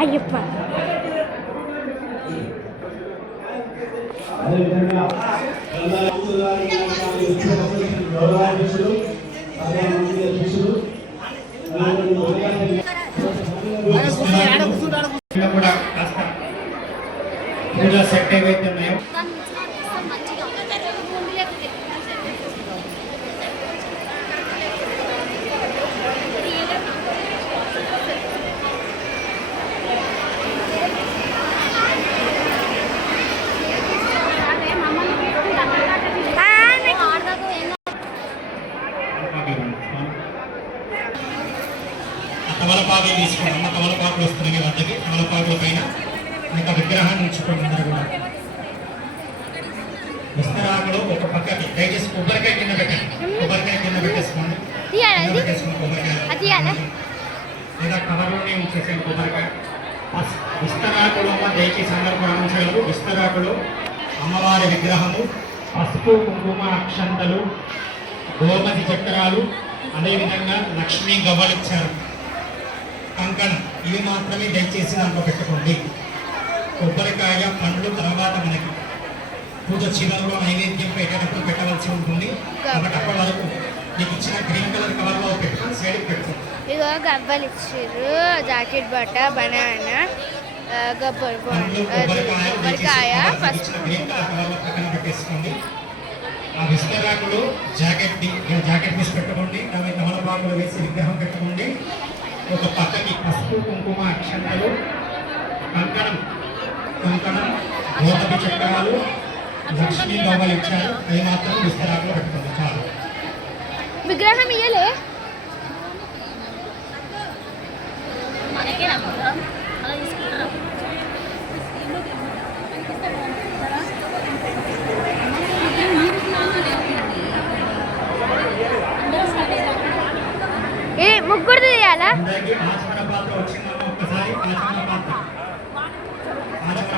అయ్యప్ప కూడా కాస్త పూజా సెట్ ఏవైతే ఉన్నాయో తమలపాకులు తీసుకోండి అమ్మ. తమలపాకులు వస్తున్నాయి వద్దకి. తమలపాకుల పైన ఇంకా విగ్రహాన్ని ఉంచుకోండి అందరూ కూడా. విస్తరాకులు ఒక పక్కకి దయచేసి కొబ్బరికాయ కింద పెట్టండి. కొబ్బరికాయ కింద పెట్టేసుకోండి. కొబ్బరికాయ లేదా కవర్లోనే ఉంచేసాను కొబ్బరికాయ. విస్తరాకులు అమ్మ దయచేసి అందరూ గమనించగలరు. విస్తరాకులు అమ్మవారి విగ్రహము, పసుపు కుంకుమ అక్షంతలు, గోమతి చక్రాలు, అదేవిధంగా లక్ష్మీ గవ్వలు ఇచ్చారు. కంకణం ఇవి మాత్రమే దయచేసి దాంట్లో పెట్టుకోండి. కొబ్బరికాయ పండ్లు తర్వాత మనకి పూజ చివరిలో నైవేద్యం పెట్టేటప్పుడు పెట్టవలసి ఉంటుంది. కాబట్టి అప్పటి వరకు మీకు ఇచ్చిన గ్రీన్ కలర్ కవర్లో పెట్టుకొని సైడ్కి పెట్టుకోండి. ఇగో గవ్వలు ఇచ్చారు, జాకెట్ బట్ట, బనానా, కొబ్బరికాయ, పసుపు గ్రీన్ కలర్ కవర్లో పక్కన పెట్టేసుకోండి. ఆ విస్తరాకులు జాకెట్ పీస్ పెట్టుకోండి. అవి తమలపాకులు వేసి విగ్రహం పెట్టుకోండి. ఒక పక్కకి పసుపు కుంకుమ అక్షంతలు, కంకణం గోతపి చక్రాలు, లక్ష్మీ గవ్వలు ఇచ్చారు. అవి మాత్రం విస్తరాకులు పెట్టుకోండి. చాలు. విగ్రహం ఇయ్యలే ముగ్గురు తీయాలా? ఆచమన పాత్ర వచ్చిందన్న ఒక్కసారి ఆచమన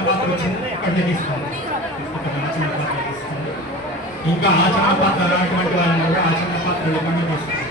పాత్ర వచ్చింది అక్కడే తీసుకోండి. ఆచమన పాత్ర తీసుకోండి. ఇంకా ఆచమన పాత్ర అలాంటి వాళ్ళని కూడా ఆచమన పాత్ర లేకుండా తీసుకోండి.